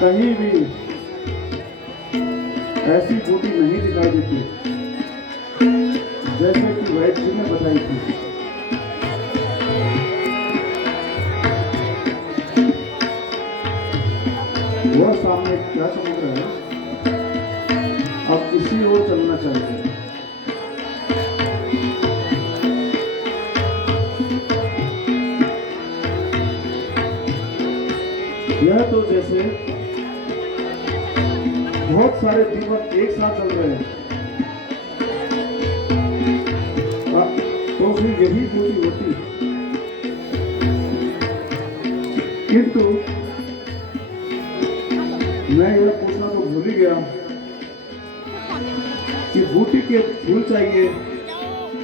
कहीं भी ऐसी बूटी नहीं दिखाई देती जैसे कि वैद्य जी ने बताई थी। वह सामने क्या समुद्र है, अब इसी ओर चलना चाहिए। यह तो जैसे बहुत सारे दीपक एक साथ चल रहे हैं, तो फिर यही पूरी होती। किंतु मैं यह पूछना तो भूल ही गया कि बूटी के फूल चाहिए,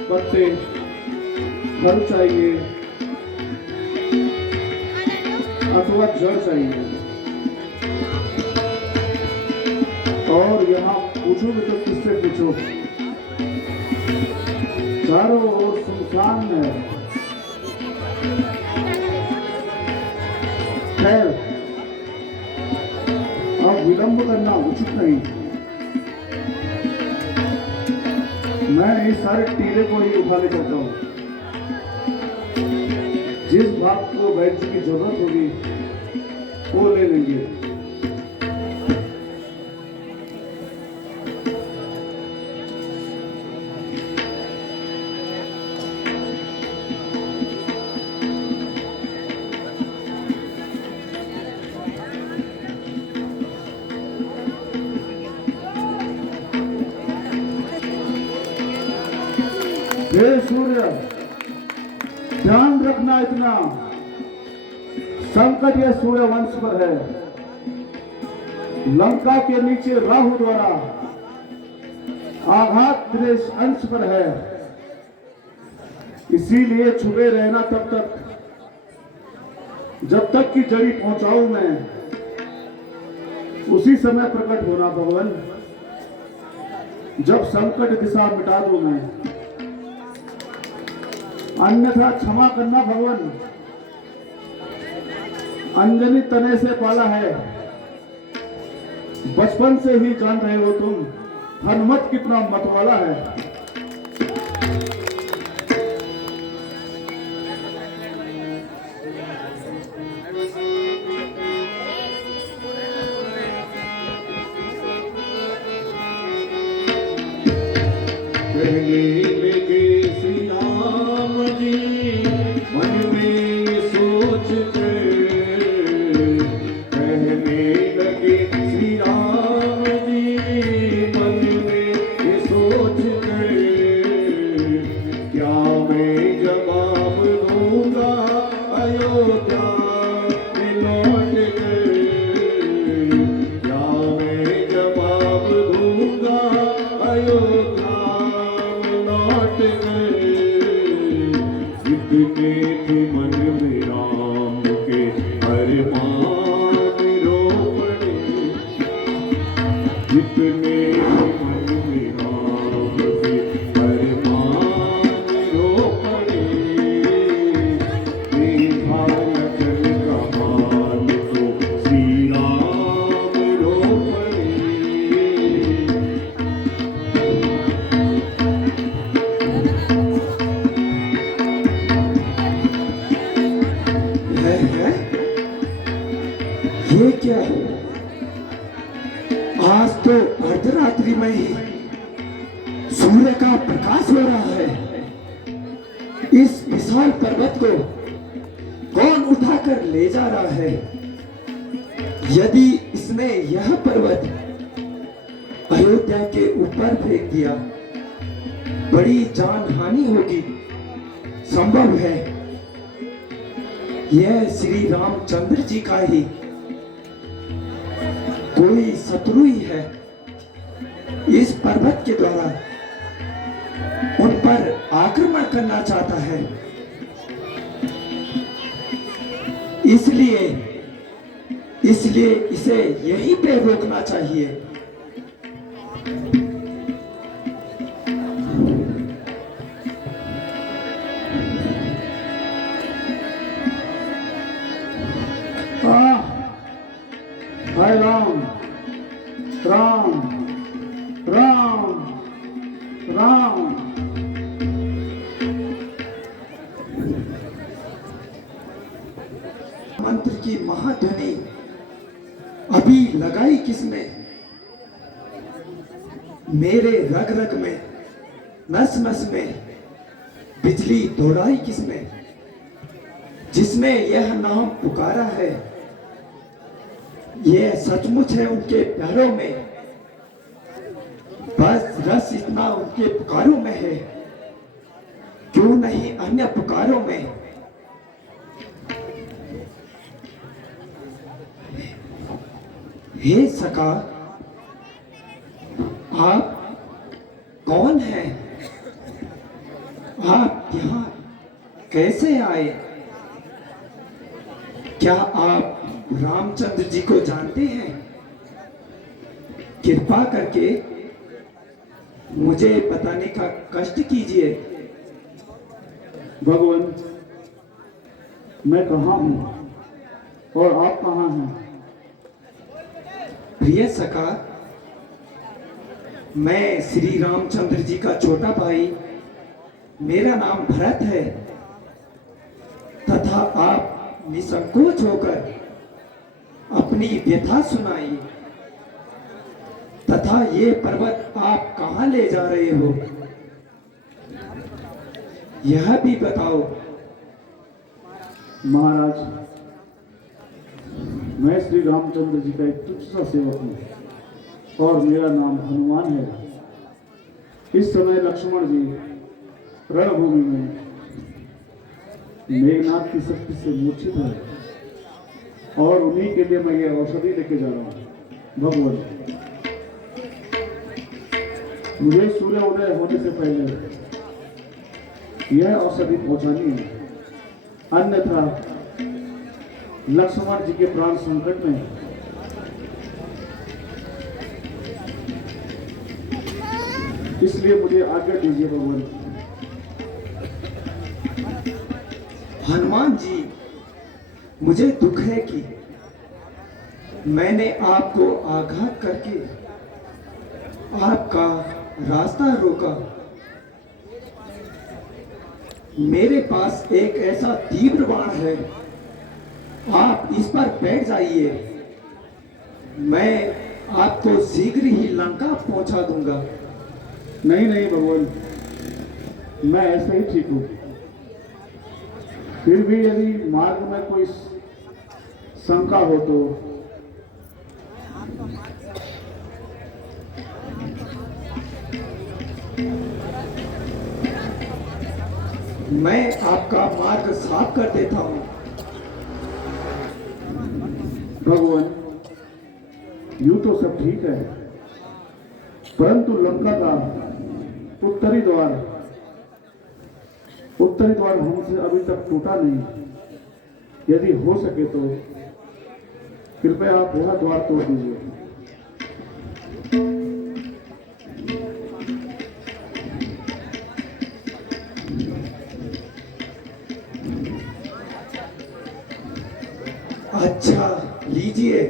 पत्ते, फल चाहिए अथवा जड़ चाहिए। और यहाँ पूछोगे तो किससे पूछो, चारों ओर सुनसान है। खैर, अब विलंब करना उचित नहीं। मैं इस सारे टीले को ही उठा ले चलता हूँ। जिस बात को वैद्य की जरूरत होगी वो ले लेंगे। हे सूर्य, ध्यान रखना इतना, संकट यह सूर्य वंश पर है। लंका के नीचे राहु द्वारा आघात देश अंश पर है। इसीलिए छुपे रहना तब तक जब तक कि जड़ी पहुंचाऊं मैं, उसी समय प्रकट होना भगवान। जब संकट दिशा मिटा दूं मैं, अन्यथा क्षमा करना भगवान। अंजनी तने से पाला है, बचपन से ही जान रहे हो तुम हनुमत कितना मतवाला है। ये क्या है? आज तो अर्धरात्रि में ही सूर्य का प्रकाश हो रहा है। इस विशाल पर्वत को कौन उठाकर ले जा रहा है? यदि इसने यह पर्वत अयोध्या के ऊपर फेंक दिया, बड़ी जानहानि होगी। संभव है यह श्री रामचंद्र जी का ही कोई शत्रु ही है। इस पर्वत के द्वारा उन पर आक्रमण करना चाहता है। इसलिए इसे यहीं पे रोकना चाहिए। हाय राम। लगाई किसने, मेरे रग रग में नस नस में बिजली दौड़ाई किसने, जिसने यह नाम पुकारा है, यह सचमुच है उनके प्यारों में, बस रस इतना उनके पुकारों में है, क्यों नहीं अन्य पुकारों में। हे सखा, आप कौन हैं? आप यहाँ कैसे आए? क्या आप रामचंद्र जी को जानते हैं? कृपा करके मुझे बताने का कष्ट कीजिए। भगवान, मैं कहाँ हूँ और आप कहाँ हैं? प्रिय सखा, मैं श्री रामचंद्र जी का छोटा भाई, मेरा नाम भरत है, तथा आप निसंकोच होकर अपनी व्यथा सुनाइए, तथा ये पर्वत आप कहाँ ले जा रहे हो, यह भी बताओ। महाराज, मैं श्री रामचंद्र जी का एक तुच्छ सा सेवक हूँ और मेरा नाम हनुमान है। इस समय लक्ष्मण जी रणभूमि में मेघनाथ की शक्ति से मूर्छित है और उन्हीं के लिए मैं ये औषधि लेके जा रहा हूँ। भगवान, मुझे सूर्य उदय होने से पहले यह औषधि पहुंचानी है, अन्यथा लक्ष्मण जी के प्राण संकट में है। इसलिए मुझे आज्ञा दीजिए भगवान। हनुमान जी, मुझे दुख है कि मैंने आपको आघात करके आपका रास्ता रोका। मेरे पास एक ऐसा तीव्र बाण है, आप इस पर बैठ जाइए, मैं आपको शीघ्र ही लंका पहुंचा दूंगा। नहीं नहीं भगवान, मैं ऐसे ही ठीक हूँ। फिर भी यदि मार्ग में कोई शंका हो तो मैं आपका मार्ग साफ कर देता हूं। भगवान, यूं तो सब ठीक है, परंतु लंका का उत्तरी द्वार हमसे अभी तक टूटा नहीं। यदि हो सके तो कृपया आप वह द्वार तोड़ दीजिए। अच्छा, लीजिए।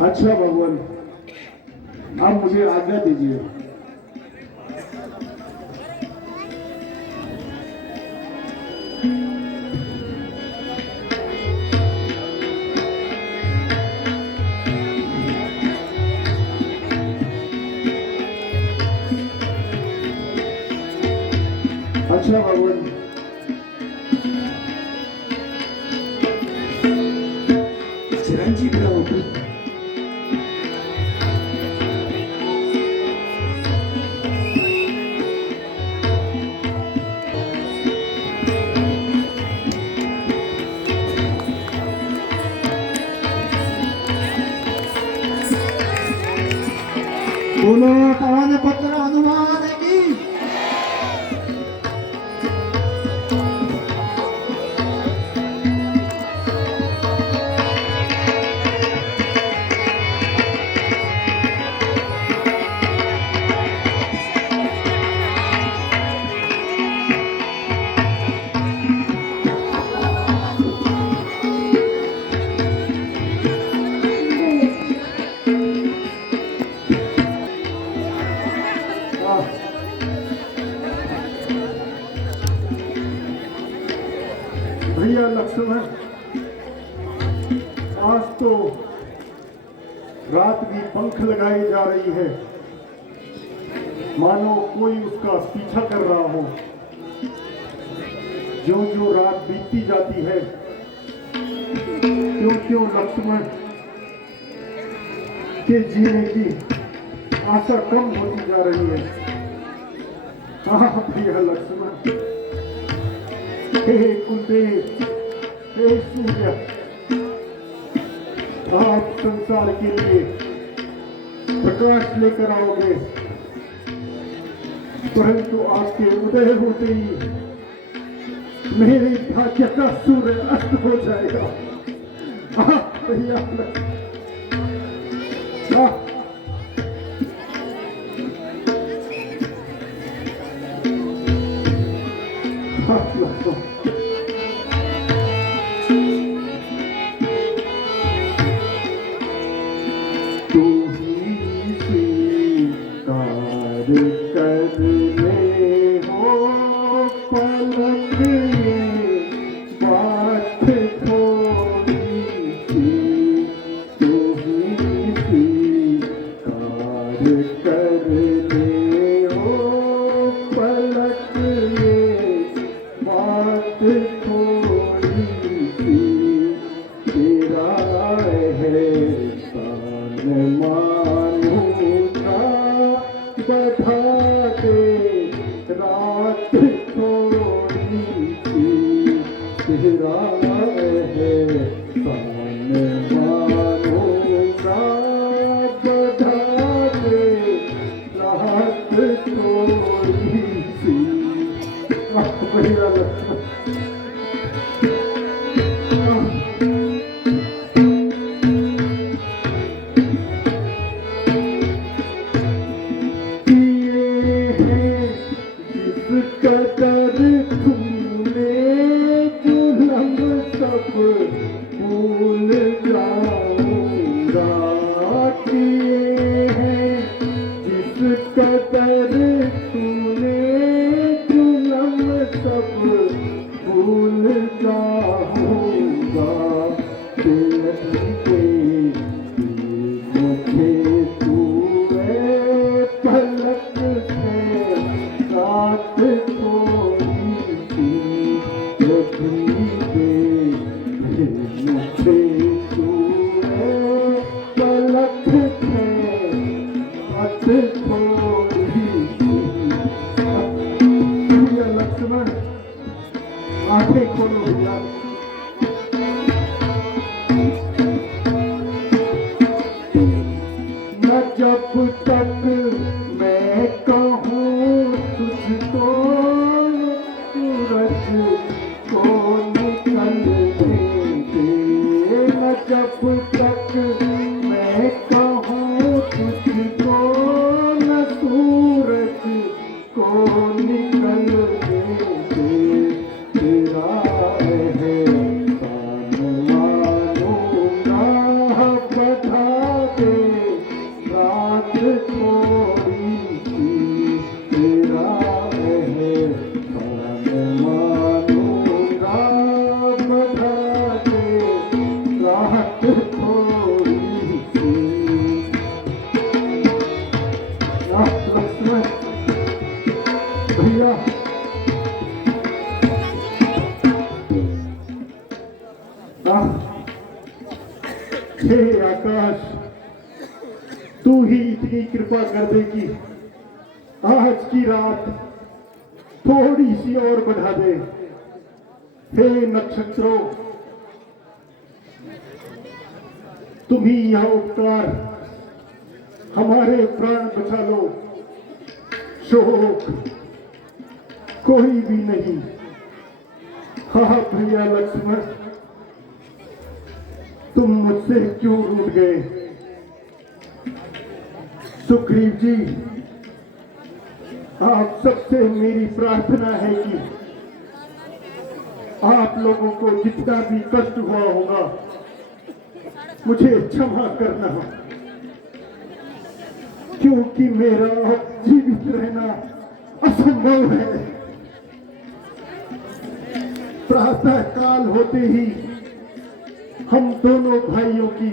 अच्छा भगवान, अब मुझे आज्ञा दीजिए। अच्छा भगवान, चिरंजीव रहो। बोलो पवन पुत्र हनुमान की। लक्ष्मण, आज तो रात भी पंख लगाई जा रही है, मानो कोई उसका पीछा कर रहा हो। जो जो रात बीतती जाती है, क्यों क्यों लक्ष्मण के जीने की आशा कम होती जा रही है। हाँ भैया लक्ष्मण, हे कुलदेव, हे सूर्य, आप संसार के लिए प्रकाश लेकर आओगे, परंतु आपके उदय होते ही मेरे भाग्य का सूर्य अस्त हो जाएगा। भैया तू ही स्वीकार कर ले हो पलक ये बात थोड़ी सी, तू ही स्वीकार कर ले हो पलक ये बात थोड़ी सी, तेरा एहसान मानूंगा बढ़ा दे रात थोड़ी सी, तेरा एहसान मानूंगा बढ़ा दे रात थोड़ी सी। बढ़िया लगता कदर तूने जुलम सब भूल जाऊंगा, किए हैं जिस कदर तूने जुलम सब भूल जाऊंगा, तेरे मुझे तू पलक है रात थोड़ी सी, मुझे तू पलक है रात थोड़ी सी। लक्ष्मण आंखें खोलो भैया। न जब तक मैं कहूँ तुझको सूरज को निकल दे, न जब तक मैं कहूँ तुझको न सूरज को निकल दे, तेरा एहसान मानूंगा बढ़ा दे रात थोड़ी सी, तेरा एहसान मानूंगा बढ़ा दे रात थोड़ी सी। लक्ष्मण भैया हे आकाश, तू ही इतनी कृपा कर दे कि आज की रात थोड़ी सी और बढ़ा दे। हे नक्षत्रों, तुम ही यह उपकार हमारे प्राण बचा लो, शोक कोई भी नहीं। हाँ भैया लक्ष्मण, तुम मुझसे क्यों रूठ गए? सुग्रीव जी, आप सबसे मेरी प्रार्थना है कि आप लोगों को जितना भी कष्ट हुआ होगा मुझे क्षमा करना, क्योंकि मेरा अब जीवित रहना असंभव है। प्रातः काल होते ही हम दोनों भाइयों की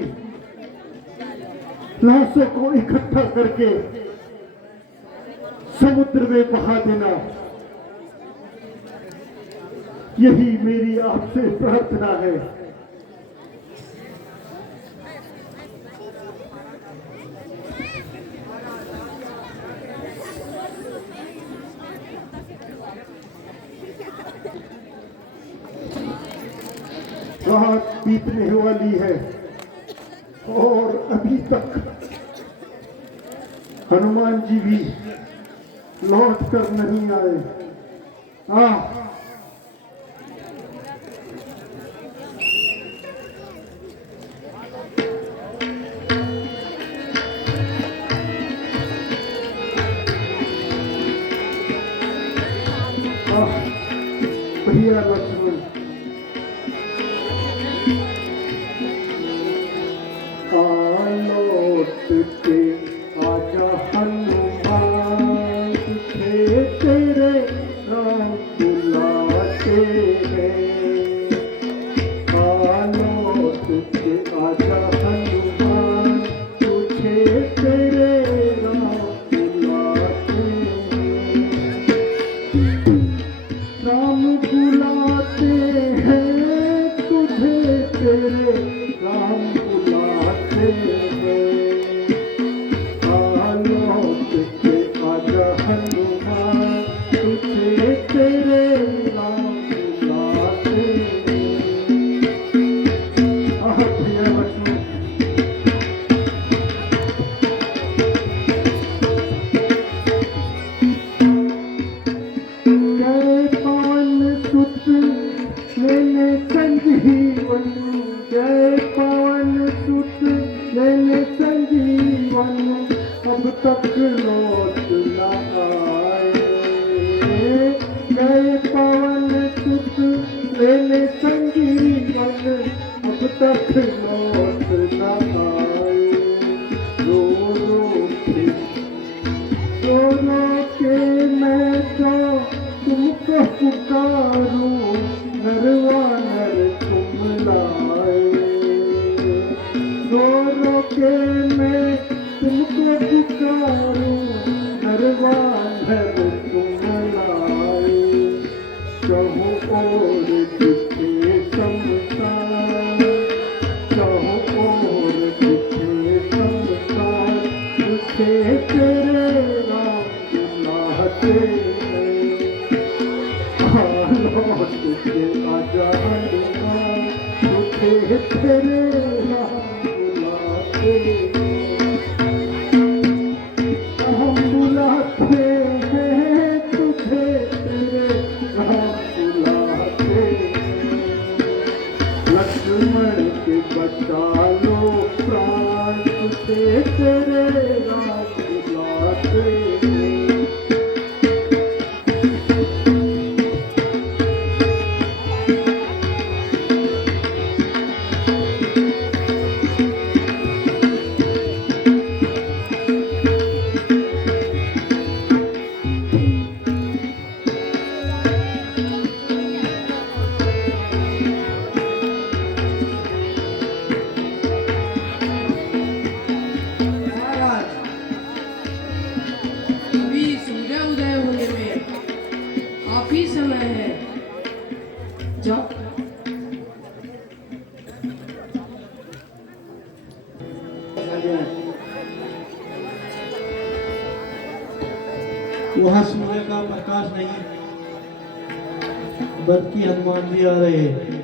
लाशों को इकट्ठा करके समुद्र में बहा देना, यही मेरी आपसे प्रार्थना है। रात बीतने वाली है और अभी तक हनुमान जी भी लौट कर नहीं आए। भैया लक्ष्मण, लौट के आजा हनुमान, तुझे तेरे राम बुलाते हैं। लौट के आजा हनुमान, तुझे तेरे राम बुलाते हैं। राम बुलाते हैं तुझे, तेरे राम बुलाते हैं। लौट के आजा हनुमान, तुझे तेरे राम बुलाते हैं। भैया लक्ष्मण, जय पवन सुत लेने संजीवन, जय पवन सुत लेने संजीवन, अब तक लौट न आए। जय पवन सुत लेने संजीवन, अब तक लौट न आए। रो रो के मैं तो तुमको पुकारूं, नरवा नर तुम लाए। रो रो के मैं तुमको पुकारूं, नरवा नर तुम लाए। चाहो और दिखे शमशान, चाहो और दिखे शमशान, तुझे तेरे राम बुलाते हैं। लौट के आजा हनुमान, तुझे तेरे राम बुलाते हैं। हम बुलाते हैं तुझे, तेरे राम बुलाते हैं। लक्ष्मण के बचा लो प्राण, तुझे तेरे राम बुलाते हैं। महाराज, अभी सूर्योदय होने में काफी समय है। जाओ। वहाँ सूर्य का प्रकाश नहीं, बल्कि हनुमान जी आ रहे हैं।